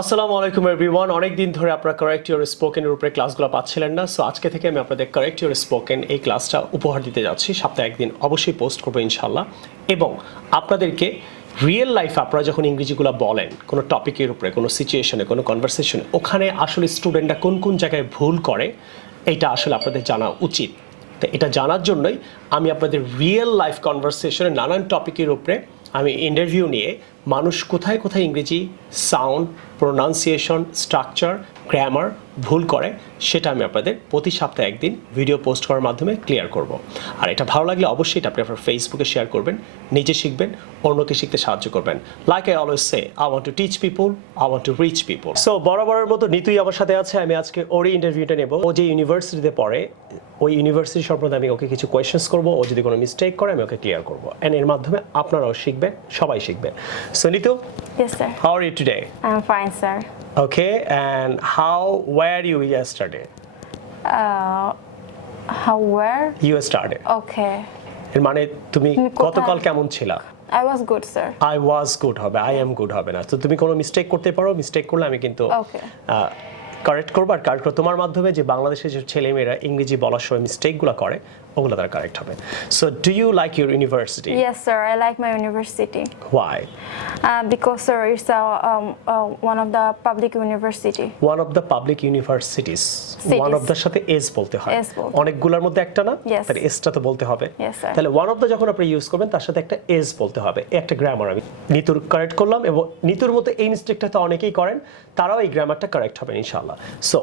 আসসালামু আলাইকুম এভরিওয়ান। অনেক দিন ধরে আপনারা কারেক্ট ইউর স্পোকেন এর উপরে ক্লাসগুলো পাচ্ছিলেন না, সো আজকে থেকে আমি আপনাদের কারেক্ট ইউর স্পোকেন এই ক্লাসটা উপহার দিতে যাচ্ছি। সপ্তাহে একদিন অবশ্যই পোস্ট করবো ইনশাল্লাহ। এবং আপনাদেরকে রিয়েল লাইফে আপনারা যখন ইংরেজিগুলো বলেন কোনো টপিকের উপরে, কোনো সিচুয়েশনে, কোনো কনভারসেশনে, ওখানে আসলে স্টুডেন্টরা কোন কোন জায়গায় ভুল করে এইটা আসলে আপনাদের জানা উচিত। তো এটা জানার জন্যই আমি আপনাদের রিয়েল লাইফ কনভারসেশনে নানান টপিকের উপরে আমি ইন্টারভিউ নিয়ে মানুষ কোথায় কোথায় ইংরেজি সাউন্ড, প্রোনাউন্সিয়েশন, স্ট্রাকচার, গ্রামার ভুল করে সেটা আমি আপনাদের প্রতি সপ্তাহে একদিন ভিডিও পোস্ট করার মাধ্যমে ক্লিয়ার করব। আর এটা ভালো লাগলে অবশ্যই এটা আপনি আপনার ফেসবুকে শেয়ার করবেন, নিজে শিখবেন, অন্যকে শিখতে সাহায্য করবেন। Like I always say, I want to teach people, I want to reach people. So বরাবরের মতো নিতুই আমার সাথে আছে। আমি আজকে ওরই ইন্টারভিউটা নেব। ও যে ইউনিভার্সিটিতে পড়ে ওই ইউনিভার্সিটি সম্পর্কে আমি ওকে কিছু কোয়েশ্চেন্স করবো। ও যদি কোনো মিস্টেক করে আমি ওকে ক্লিয়ার করবো, অ্যান্ড এর মাধ্যমে আপনারাও শিখবেন, সবাই শিখবে। সো Nitu, Yes, sir. how are you today? I'm fine, sir. Okay, and where you yesterday? Where? You started. Okay. এর মানে তুমি কোথায়? গতকাল কেমন ছিলা? I was good, sir. I was good হবে, I am good হবে না। তো তুমি কোনো মিস্টেক করতে পারো, মিস্টেক করলে আমি কিন্তু Okay. কারেক্ট করবো। আর কারেক্ট করে তোমার মাধ্যমে যে বাংলাদেশের যে ছেলেমেয়েরা ইংরেজি বলার সময় মিস্টেকগুলো করে ওগুলো তারা কারেক্ট হবে। So do you like your university? Yes, sir. I like my university. Why? Because, sir, it's one of the public university. One of the public universities. One of the সাথে এস বলতে হয়। S বলতে। অনেকগুলোর মধ্যে একটা না? Yes. তাহলে এসটা তো বলতে হবে। Yes, sir. তাহলে ওয়ান অফ দ্য যখন আপনি ইউজ করবেন তার সাথে একটা এস বলতে হবে। একটা গ্রামার আমি নিতুর কারেক্ট করলাম, এবং নিতুর মতো এই মিস্টেকটা তো অনেকেই করেন, তারাও এই গ্রামারটা কারেক্ট হবে ইনশাআল্লাহ। So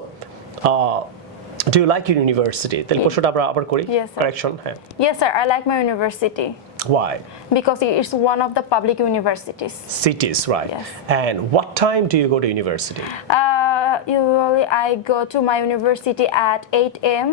do you like your university? তাহলে প্রশ্নটা আমরা আবার করি। Yes, sir. কারেকশন, হ্যাঁ। Yes, sir. I like my university Why? because it is one of the public universities. Cities, right? Yes. And what time do you go to university? Usually, I go to my university at 8 a.m.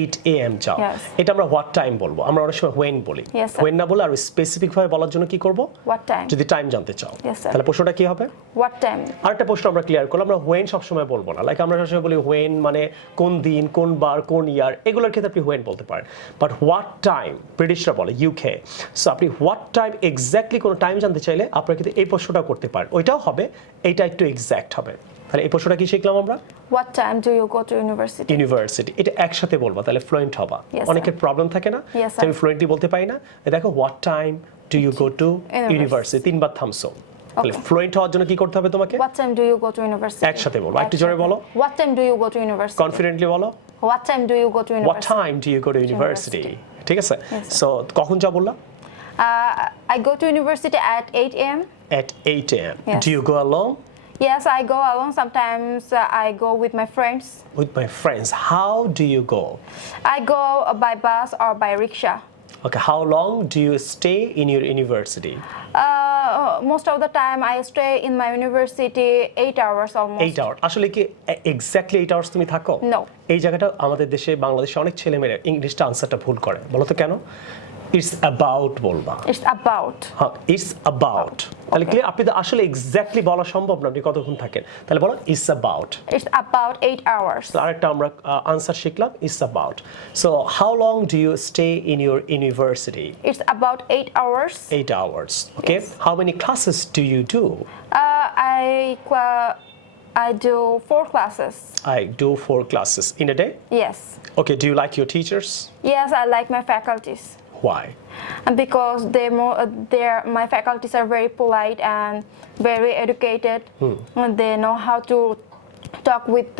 8 a.m. যাও। Yes. এটা আমরা what time বলবো, আমরা অনেক সময় হোয়েন বলি। Yes, sir. When না বলে আর স্পেসিফিক ভাবে বলার জন্য কি করব? What time? যদি টাইম জানতে চাও। Yes, sir. তাহলে প্রশ্নটা কি হবে? What time? আরেকটা প্রশ্ন আমরা ক্লিয়ার করলাম, আমরা হোয়েন সবসময় বলবো না। লাইক আমরা সবসময় বলি হোয়েন মানে কোন দিন, কোন বার, কোন ইয়ার, এগুলোর ক্ষেত্রে আপনি হোয়েন বলতে পারেন। বাট হোয়াট টাইম ব্রিটিশরা বলে, ইউকে। সো আপনি হোয়াট টাইম এক্স্যাক্টলি কোনো টাইম জানতে চাইলে আপনারা কিন্তু এই প্রশ্নটা করতে পারেন। ওইটাও হবে, এইটা একটু এক্স্যাক্ট হবে। তাহলে এই প্রশ্নটা কি শিখলাম আমরা? What time do you go to university? University, এটা একসাথে বলবা, তাহলে ফ্লুয়েন্ট হবা। Yes, অনেকের প্রবলেম থাকে না, Yes, sir. তুমি ফ্লুয়েন্টলি বলতে পারি না। দেখো what time do you go to university, তিনবার থামসো। তাহলে ফ্লুয়েন্ট হওয়ার জন্য কি করতে হবে তোমাকে? What time do you go to university? একসাথে বলো, একটু জোরে বলো। What time do you go to university? Confidently বলো। What time do you go to What university? time do you go to university? ঠিক আছে। Yes, sir. সো কখন যা বললা? I go to university at 8 a.m. At 8 a.m. Yes. Do you go alone? Yes, I go alone. Sometimes I go with my friends. With my friends. How do you go? I go by bus or by rickshaw. Okay, how long do you stay in your university? Most of the time I stay in my university 8 hours almost. 8 hours. আসলে কি এক্স্যাক্টলি 8 hours তুমি থাকো? No. এই জায়গাটা আমাদের দেশে, বাংলাদেশে অনেক ছেলেমেয়েরা ইংলিশটা আনসারটা ভুল করে। বলো তো কেন? ইটস অ্যাবাউট বলবা। It's about. হ্যাঁ, ইটস অ্যাবাউট। তাহলে ক্লিয়ার? আপনি তো আসলে এক্স্যাক্টলি বলা সম্ভব না, আপনি কতক্ষণ থাকেন। তাহলে বলো ইটস অ্যাবাউট। It's about 8 hours. তো আরেকটা আমরা আনসার শিখলাম, it's about. So how long do you stay in your university? It's about 8 hours. 8 hours. Okay. Yes. How many classes do you do? I do 4 classes. I do 4 classes in a day. Yes. Okay. Do you like your teachers? Yes, I like my faculties. Why? And because my faculties are very polite and very educated. And they know how to talk with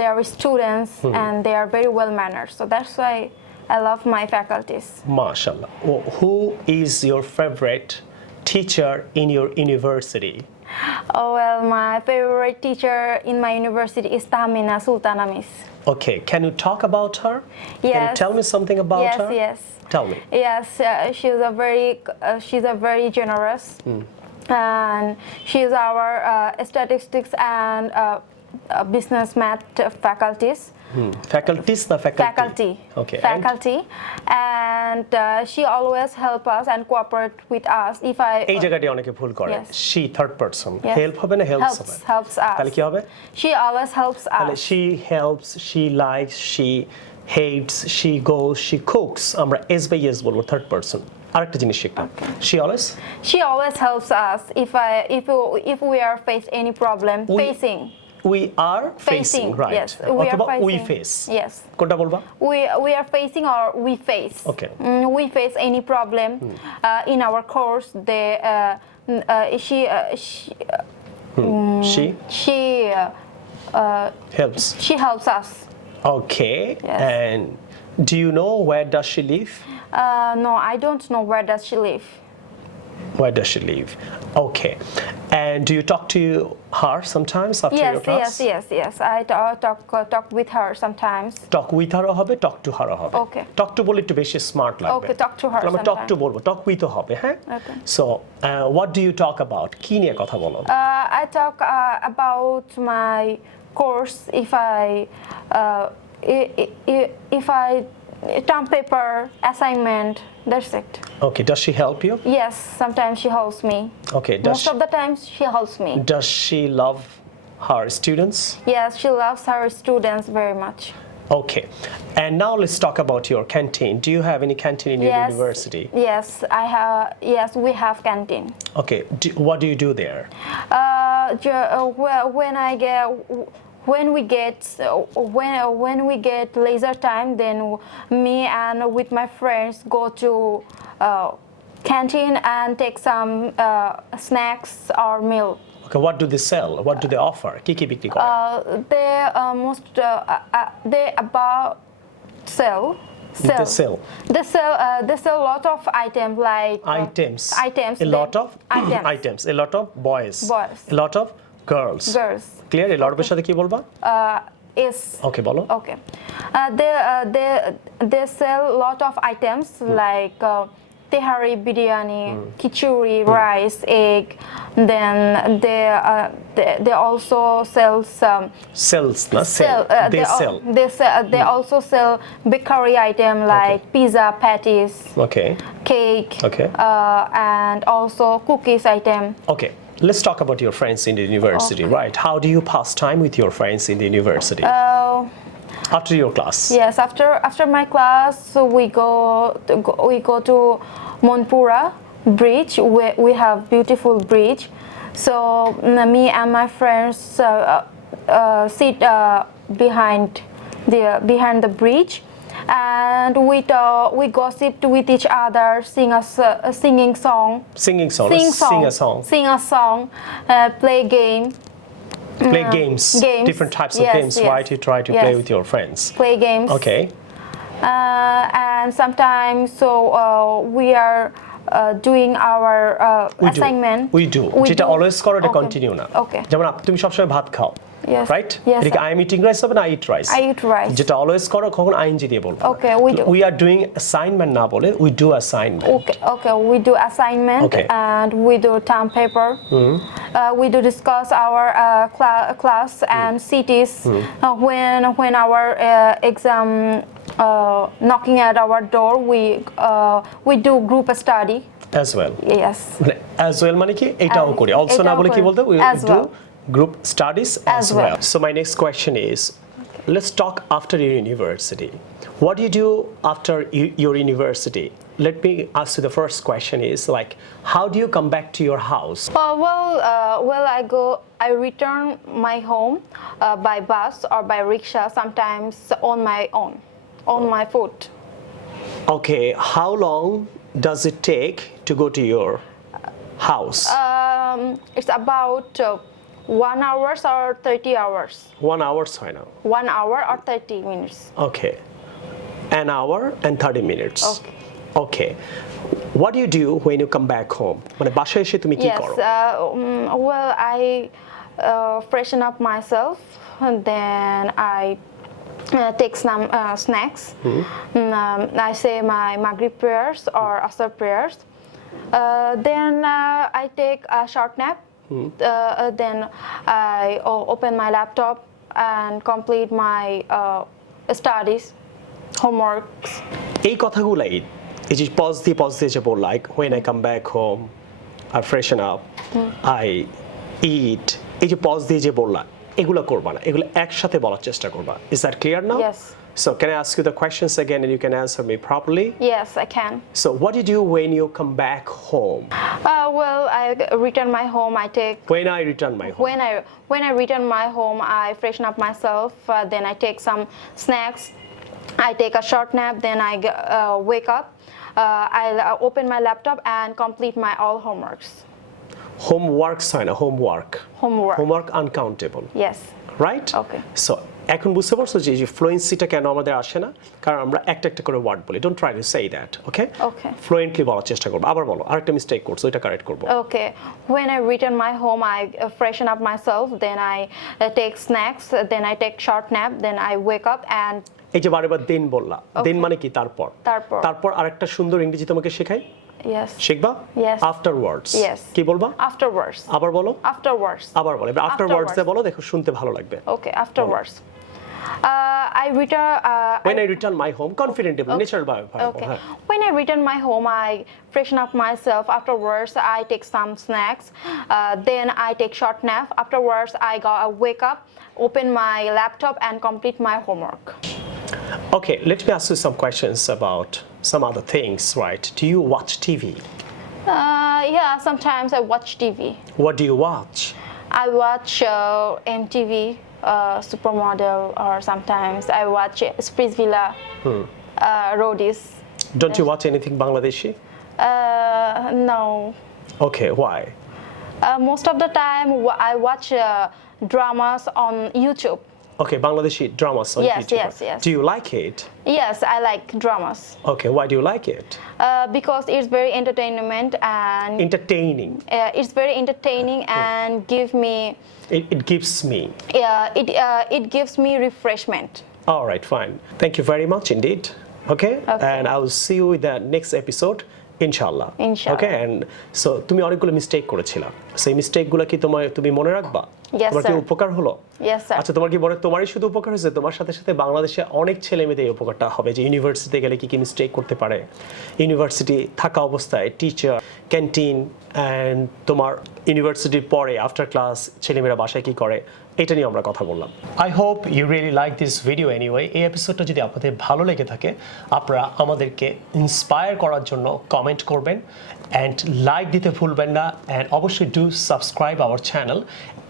their students, and they are very well mannered. So that's why I love my faculties. MashaAllah. Who is your favorite teacher in your university? Oh well, my favorite teacher in my university is Tahmina Sultana Miss. Okay. Can you talk about her? Can you Yes. tell me something about her? Yes. Tell me. Yes, she's a very generous, and she's our statistics and business math faculties. Faculties na faculty? Faculty. Okay. Faculty, and she always help us and cooperate with us. If I এই জায়গাটি অনেকে ভুল করে। Yes. She third person. Yes. Help হবে না helps হবে? helps us. তাহলে কি হবে? She always helps তাহলে us. she helps, she likes, she hates, she goes, she cooks, আমরা s by s বলবো, থার্ড পারসন। আরেকটা জিনিস শিখলাম, She always helps us if we are face any problem. we are facing, right? Yes, we are অথবা facing. we face. Yes. কোনটা বলবা? We are facing or we face. Okay. We face any problem in our course. She Helps. she helps us. Okay. Yes. And do you know where does she live? No, I don't know where does she live. Where does she live? Okay. And do you talk to her sometimes after your class? Yes. I talk with her sometimes. Talk with her হবে, talk to her হবে। Okay. Talk to বলে একটু বেশি স্মার্ট লাগবে। Okay, talk to her আমরা talk to sometimes. বলবো, talk with হবে, হ্যাঁ? Okay. So, what do you talk about? কি নিয়ে কথা বলো? I talk about my course if I term paper assignment. That's it. Okay, does she help you? Yes, sometimes she helps me. Okay, Most of the times she helps me. does she love her students? Yes, she loves her students very much. Okay. And now let's talk about your canteen. Do you have any canteen in your university? Yes, I have. Yes, we have canteen. Okay. What do you do there? Well, when we get leisure time, then me and with my friends go to canteen and take some snacks or meal. Okay, what do they sell? What do they offer? কি বিক্রি করে? They about sell. They sell. They sell a lot of items like items. A lot of items. A lot of boys. A lot of girls. Clear? A lot of সাথে কি বলবা? Is Okay, বলো। okay. They sell a lot of items like tehari, biryani, khichuri, rice, egg. Then they also sell some They also sell bakery item like pizza patties, cake, and also cookies item. Okay. Let's talk about your friends in the university, right? How do you pass time with your friends in the university? After your class? Yes, after my class, we go to Mirpur bridge. We have beautiful bridge. So me and my friends sit behind the bridge, and we gossip with each other, sing a song, play game. Play games, different types of games, right? You try to play with your friends. Play games. Okay. And sometimes we are doing our assignment. We do. যেটা always করো এটা continue না। Okay. যেমন তুমি সবসময় ভাত খাও। Yes. Right? Yes. এটা কি I am eating rice হবে না I eat rice? I eat rice. যেটা always করো কখন ing দিয়ে বলবো। Okay, we do. We are doing assignment না বলে we do assignment. Okay, we do assignment and we do term paper. We do discuss our class and cities when our exam knocking at our door. We do group study. As well. Yes. As well মানে কি এটাও করি। Also না বলে কি বলতে we do group studies as well. So my next question is, let's talk after your university. What do you do after your university? Let me ask you the first question is like, how do you come back to your house? I return my home by bus or by rickshaw, sometimes on my own, on my foot. Okay, how long does it take to go to your house? It's about 1 hour or 30 hours. 1 hour হয় না। 1 hour or 30 minutes. Okay. An hour and 30 minutes. Okay. What do you do when you come back home? মানে বাসায় এসে তুমি কি করো? Well, I freshen up myself, and then I take some snacks. I say my Maghrib prayers or Asr prayers. Then I take a short nap. Then I open my laptop and complete my studies, homeworks. এই কথাগুলাই এই যে pause দিয়ে যে বল like when I come back home, I freshen up, I eat. এই যে pause দিয়ে যে বললা এগুলো করবা না, এগুলো একসাথে বলার চেষ্টা করবা। Is that clear now? Yes. So can I ask you the questions again and you can answer me properly? Yes, I can. So what do you do when you come back home? Well, I return my home. I take When I return my home. when I return my home, I freshen up myself. Then I take some snacks. I take a short nap. Then I wake up. I'll open my laptop and complete my all homeworks. Homework sign, homework. Homework. Homework uncountable. Yes. Right? Okay. So এখন বুঝতে পারছো যে ফ্লুয়েন্সিটা কেন আমাদের আসে না, কারণ আমরা একটা একটা করে ওয়ার্ড বলি। Don't try to say that, okay? Okay. Fluently বলার চেষ্টা করবো। আবার বলো, আরেকটা মিস্টেক করছো, এটা কারেক্ট করবো। Okay. When I return my home, I freshen up myself. Then I take snacks. Then I take short nap. Then I wake up and এই যে বারবার দিন বললা, দিন মানে কি? তারপর। তারপর আরেকটা সুন্দর ইংরেজি তোমাকে শেখাই। yes. শিখবা? Yes. আফটারওয়ার্ডস। Yes. কি বলবা? Afterwards. আবার বলো। Afterwards. আবার বলো। এবার আফটারওয়ার্ডস এ বলো, দেখো শুনতে ভালো লাগবে। Okay. Afterwards. I return. When I return my home, confidently, natural ভাবে। Okay. When I return my home, I freshen up myself. Afterwards, I take some snacks. Then I take short nap. Afterwards, I wake up, open my laptop, and complete my homework. Okay, let me ask you some questions about some other things, right? Do you watch TV? Yeah, sometimes I watch TV. What do you watch? I watch MTV, Supermodel, or sometimes I watch Spritz Villa, Roadies. Don't you watch anything Bangladeshi? No. Okay, why? Most of the time, I watch dramas on YouTube. Okay, Bangladeshi dramas on Yes, YouTube. yes. Do you like it? Yes, I like dramas Okay, why do you like it? because it's very entertainment and Entertaining. it's very entertaining and give me It gives me. it gives me refreshment. All right, fine. Thank you very much indeed. Okay? And I will see you in the next episode. ইনশাআল্লাহ। ওকে, and so তুমি অনেকগুলো মিস্টেক করেছিলা, সেই মিস্টেকগুলো কি তুমি মনে রাখবা? তোমার কি উপকার হলো? Yes, sir. আচ্ছা, তোমার কি তোমারই শুধু উপকার হয়েছে? তোমার সাথে সাথে বাংলাদেশে অনেক ছেলে মেয়েদের এই উপকারটা হবে যে ইউনিভার্সিটিতে গেলে কি কি মিস্টেক করতে পারে, ইউনিভার্সিটি থাকা অবস্থায় টিচার, ক্যান্টিন, অ্যান্ড তোমার ইউনিভার্সিটির পরে আফটার ক্লাস ছেলেমেয়েরা বাসায় কি করে, এটা নিয়ে আমরা কথা বললাম। I hope you really like this video anyway. এই এপিসোডটা যদি আপনাদের ভালো লেগে থাকে, আপনারা আমাদেরকে ইন্সপায়ার করার জন্য কমেন্ট করবেন অ্যান্ড লাইক দিতে ভুলবেন না, অ্যান্ড অবশ্যই do subscribe our channel.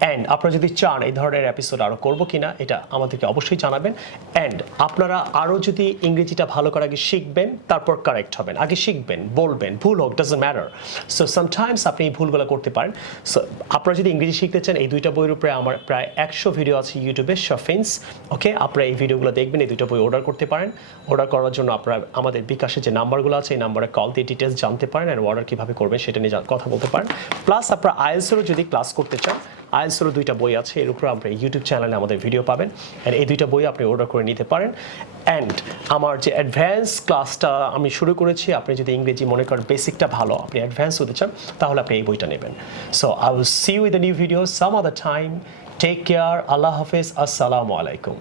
And আপনারা যদি চান এই ধরনের এপিসোড আরও করবো কিনা, এটা আমাদেরকে অবশ্যই জানাবেন। অ্যান্ড আপনারা আরও যদি ইংরেজিটা ভালো করে আগে শিখবেন, তারপর কারেক্ট হবেন। আগে শিখবেন, বলবেন, ভুল হোক, ডাজন্ট ম্যাটার। সো সামটাইমস আপনি এই ভুলগুলো করতে পারেন। সো আপনারা যদি ইংরেজি শিখতে চান, এই দুইটা বইয়ের উপরে আমার প্রায় 100 ভিডিও আছে ইউটিউবে, শফিন্স। ওকে, আপনারা এই ভিডিওগুলো দেখবেন, এই দুইটা বই অর্ডার করতে পারেন। অর্ডার করার জন্য আপনারা আমাদের বিকাশে যে নাম্বারগুলো আছে, এই নাম্বারে কল দিয়ে ডিটেলস জানতে পারেন, অ্যান্ড অর্ডার কীভাবে করবেন সেটা নিয়ে কথা বলতে পারেন। প্লাস আপনারা আইএলটিএসেরও যদি ক্লাস করতে চান, আইএলটিএসেরও দুইটা বই আছে, এর উপরে আপনার ইউটিউব চ্যানেলে আমাদের ভিডিও পাবেন, অ্যান্ড এই দুইটা বই আপনি অর্ডার করে নিতে পারেন। অ্যান্ড আমার যে অ্যাডভান্স ক্লাসটা আমি শুরু করেছি, আপনি যদি ইংরেজি মনে করেন বেসিকটা ভালো, আপনি অ্যাডভান্স হতে চান, তাহলে আপনি এই বইটা নেবেন। So I will see you with the new video some other time. Take care, আল্লাহ হাফেজ, আসসালামু আলাইকুম।